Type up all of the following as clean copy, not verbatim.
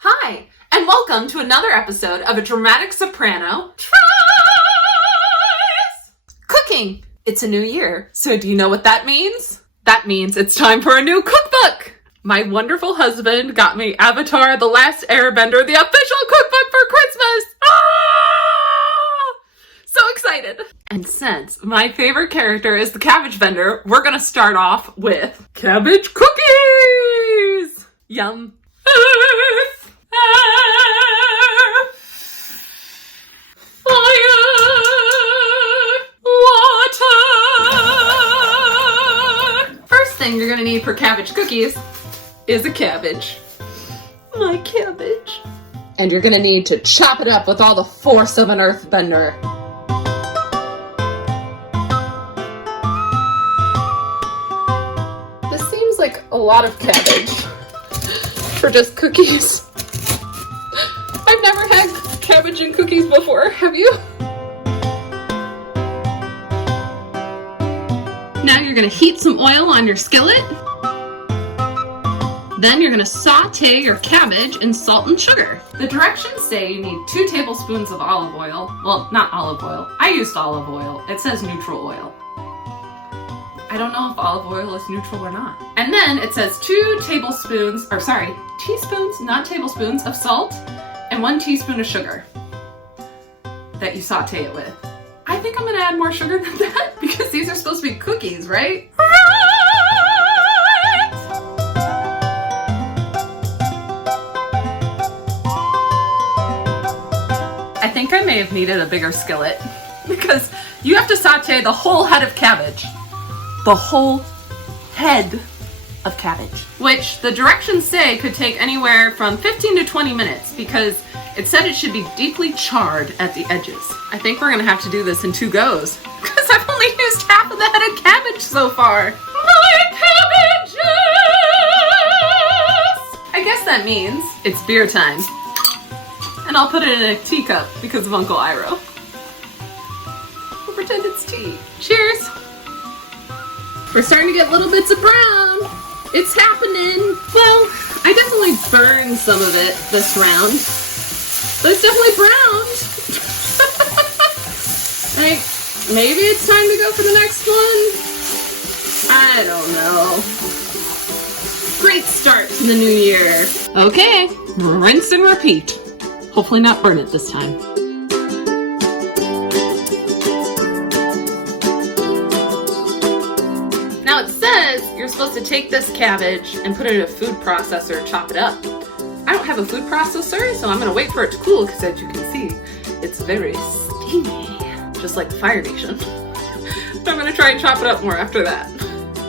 Hi, and welcome to another episode of a dramatic soprano tries cooking. It's a new year, so do you know what that means? That means it's time for a new cookbook. My wonderful husband got me Avatar The Last Airbender, the official cookbook for Christmas. So excited. And since my favorite character is the cabbage vendor, we're gonna start off with cabbage cookies. Yum. Earth, air, fire, water. First thing you're gonna need for cabbage cookies is a cabbage. My cabbage. And you're gonna need to chop it up with all the force of an earthbender. This seems like a lot of cabbage for just cookies. I've never had cabbage and cookies before, have you? Now you're gonna heat some oil on your skillet. Then you're gonna saute your cabbage in salt and sugar. The directions say you need 2 tablespoons of olive oil. Well, not olive oil. I used olive oil. It says neutral oil. I don't know if olive oil is neutral or not. And then it says 2 teaspoons, not tablespoons, of salt and 1 teaspoon of sugar that you saute it with. I think I'm gonna add more sugar than that because these are supposed to be cookies, right? I think I may have needed a bigger skillet because you have to saute the whole head of cabbage. The whole head of cabbage, which the directions say could take anywhere from 15 to 20 minutes because it said it should be deeply charred at the edges. I think we're gonna have to do this in 2 goes because I've only used half of the head of cabbage so far. My cabbages! I guess that means it's beer time. And I'll put it in a teacup because of Uncle Iro. We'll pretend it's tea. Cheers! We're starting to get little bits of brown. It's happening. Well, I definitely burned some of it this round. But it's definitely browned. Like, maybe it's time to go for the next one? I don't know. Great start to the new year. Okay, rinse and repeat. Hopefully not burn it this time. Now it says you're supposed to take this cabbage and put it in a food processor, chop it up. I don't have a food processor, so I'm gonna wait for it to cool because as you can see, it's very steamy, just like Fire Nation. But I'm gonna try and chop it up more after that.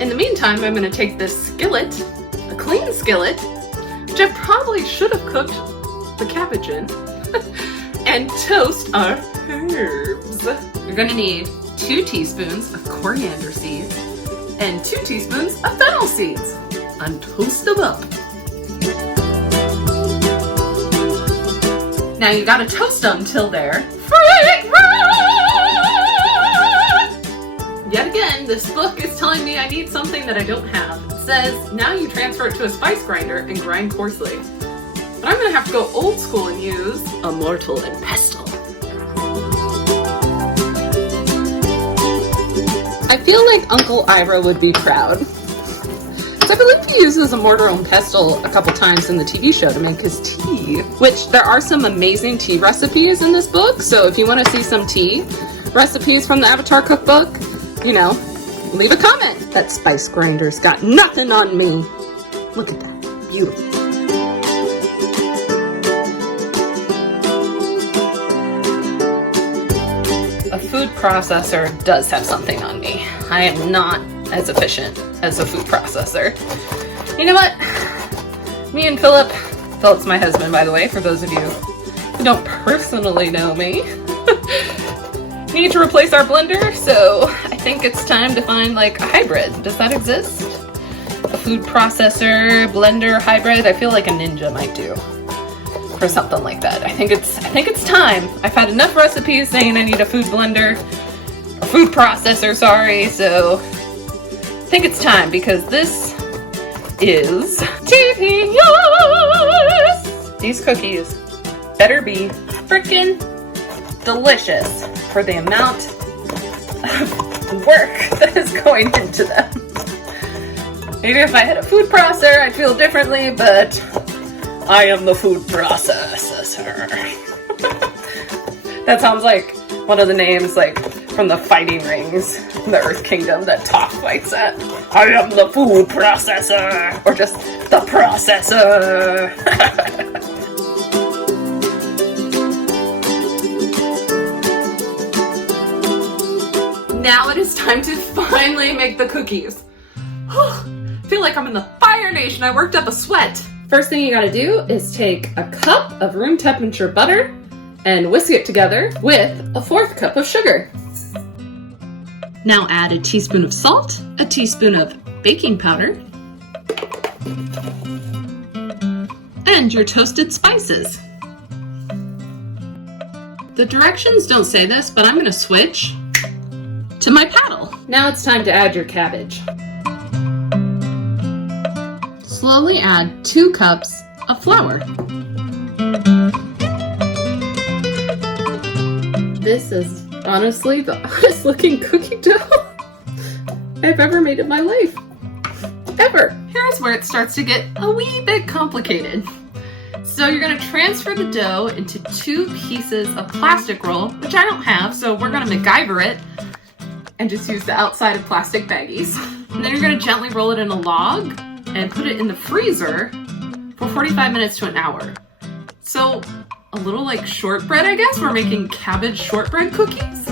In the meantime, I'm gonna take this skillet, a clean skillet, which I probably should have cooked the cabbage in, and toast our herbs. You're gonna need 2 teaspoons of coriander seeds and 2 teaspoons of fennel seeds. And toast them up. Now you gotta toast them till they're fragrant! Yet again, this book is telling me I need something that I don't have. It says, now you transfer it to a spice grinder and grind coarsely. But I'm gonna have to go old school and use a mortar and pestle. I feel like Uncle Ira would be proud. So I believe he uses a mortar and pestle a couple times in the TV show to make his tea. Which, there are some amazing tea recipes in this book, so if you want to see some tea recipes from the Avatar cookbook, you know, leave a comment. That spice grinder's got nothing on me. Look at that. Beautiful. A food processor does have something on me. I am not as efficient as a food processor. You know what? Me and Philip's my husband, by the way, for those of you who don't personally know me, need to replace our blender, so I think it's time to find like a hybrid. Does that exist? A food processor, blender hybrid? I feel like a Ninja might do. For something like that. I think it's time. I've had enough recipes saying I need a food blender, a food processor, sorry, so I think it's time because this is TPS, these cookies better be frickin' delicious for the amount of work that is going into them. Maybe if I had a food processor, I'd feel differently, but I am the food processor. That sounds like one of the names, like, from the fighting rings in the Earth Kingdom that Toph fights at. I am the food processor! Or just the processor! Now it is time to finally make the cookies. I feel like I'm in the Fire Nation. I worked up a sweat. First thing you gotta do is take a cup of room temperature butter and whisk it together with a 1/4 cup of sugar. Now add a teaspoon of salt, a teaspoon of baking powder, and your toasted spices. The directions don't say this, but I'm gonna switch to my paddle. Now it's time to add your cabbage. Slowly add 2 cups of flour. This is honestly the oddest looking cookie dough I've ever made in my life. Ever. Here's where it starts to get a wee bit complicated. So you're gonna transfer the dough into 2 pieces of plastic roll, which I don't have, so we're gonna MacGyver it and just use the outside of plastic baggies. And then you're gonna gently roll it in a log and put it in the freezer for 45 minutes to an hour. So a little like shortbread, I guess. We're making cabbage shortbread cookies.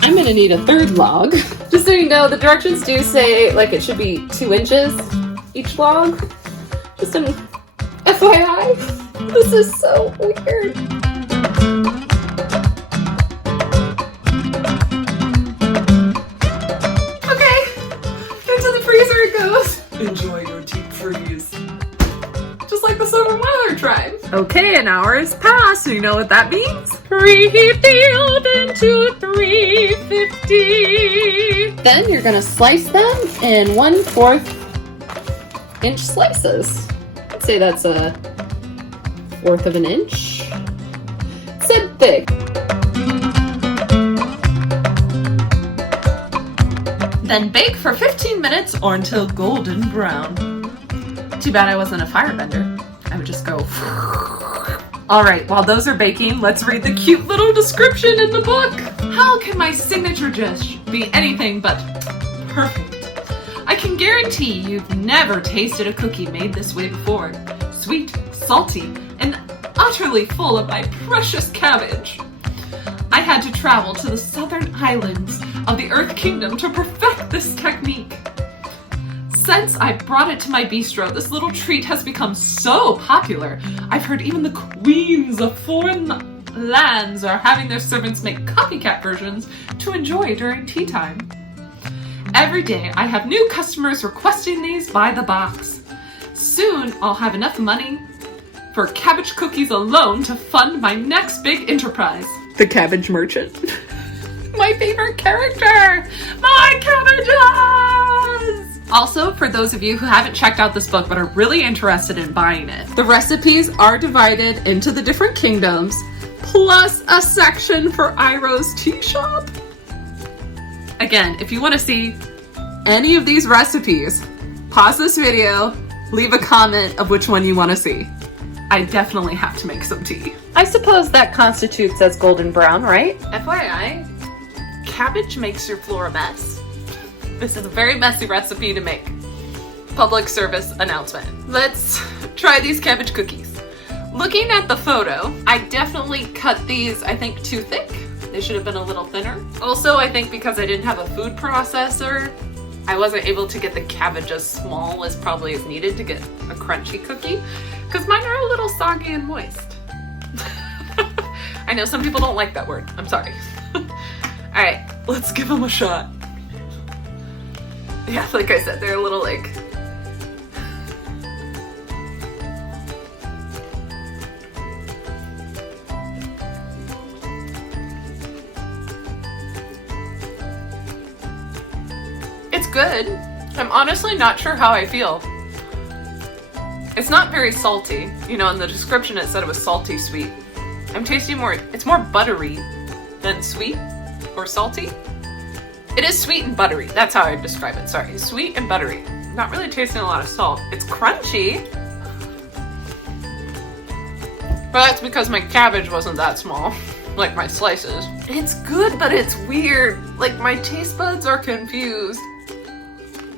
I'm gonna need a 3rd log. Just so you know, the directions do say like it should be 2 inches each log. Just an FYI. This is so weird. Okay, into the freezer it goes. Enjoy your deep freeze. Just like the Southern Weather Tribe. Okay, an hour has passed. You know what that means? Reheat the oven to 350. Then you're gonna slice them in 1/4 inch slices. I'd say that's a 1/4 of an inch. Said thick. Then bake for 15 minutes or until golden brown. Too bad I wasn't a firebender. I would just go. Alright, while those are baking, let's read the cute little description in the book. How can my signature dish be anything but perfect? I can guarantee you've never tasted a cookie made this way before. Sweet, salty, and utterly full of my precious cabbage. I had to travel to the southern islands of the Earth Kingdom to perfect this technique. Since I brought it to my bistro, this little treat has become so popular. I've heard even the queens of foreign lands are having their servants make copycat versions to enjoy during tea time. Every day I have new customers requesting these by the box. Soon I'll have enough money for cabbage cookies alone to fund my next big enterprise. The cabbage merchant. My favorite character! My cabbages! Also, for those of you who haven't checked out this book but are really interested in buying it, the recipes are divided into the different kingdoms, plus a section for Iroh's tea shop. Again, if you want to see any of these recipes, pause this video, leave a comment of which one you want to see. I definitely have to make some tea. I suppose that constitutes as golden brown, right? FYI, cabbage makes your floor a mess. This is a very messy recipe to make. Public service announcement. Let's try these cabbage cookies. Looking at the photo, I definitely cut these, I think, too thick. They should have been a little thinner. Also, I think because I didn't have a food processor, I wasn't able to get the cabbage as small as probably is needed to get a crunchy cookie, because mine are a little soggy and moist. I know some people don't like that word. I'm sorry. All right, let's give them a shot. Yeah, like I said, they're a little like... It's good. I'm honestly not sure how I feel. It's not very salty. You know, in the description it said it was salty sweet. I'm tasting more, it's more buttery than sweet or salty. It is sweet and buttery. That's how I describe it. Sorry. Sweet and buttery. Not really tasting a lot of salt. It's crunchy. But that's because my cabbage wasn't that small. Like my slices. It's good, but it's weird. Like my taste buds are confused.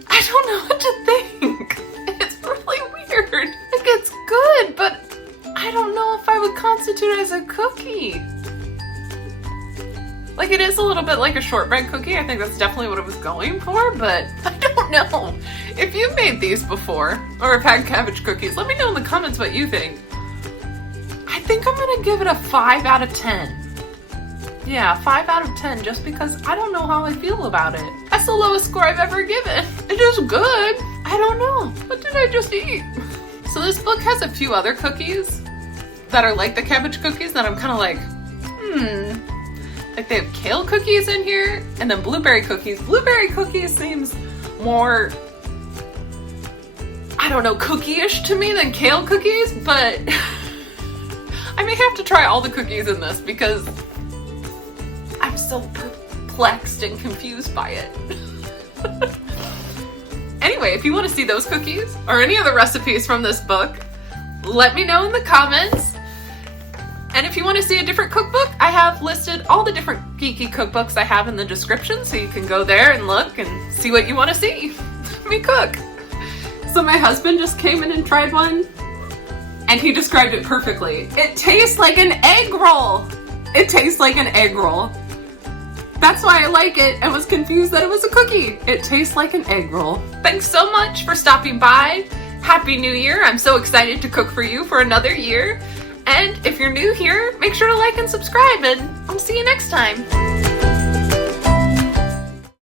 I don't know what to think. It's really weird. Like it's good, but I don't know if I would constitute it as a cookie. Like it is a little bit like a shortbread cookie. I think that's definitely what it was going for, but I don't know. If you've made these before, or have had cabbage cookies, let me know in the comments what you think. I think I'm gonna give it a 5 out of 10. Yeah, 5 out of 10, just because I don't know how I feel about it. That's the lowest score I've ever given. It is good. I don't know. What did I just eat? So this book has a few other cookies that are like the cabbage cookies that I'm kind of like, Like they have kale cookies in here, and then blueberry cookies. Blueberry cookies seems more, I don't know, cookie-ish to me than kale cookies, but I may have to try all the cookies in this because I'm so perplexed and confused by it. Anyway, if you want to see those cookies or any other recipes from this book, let me know in the comments. And if you want to see a different cookbook, I have listed all the different geeky cookbooks I have in the description, so you can go there and look and see what you want to see me cook. So my husband just came in and tried one, and he described it perfectly. It tastes like an egg roll. It tastes like an egg roll. That's why I like it and was confused that it was a cookie. It tastes like an egg roll. Thanks so much for stopping by. Happy New Year. I'm so excited to cook for you for another year. And if you're new here, make sure to like and subscribe, and I'll see you next time.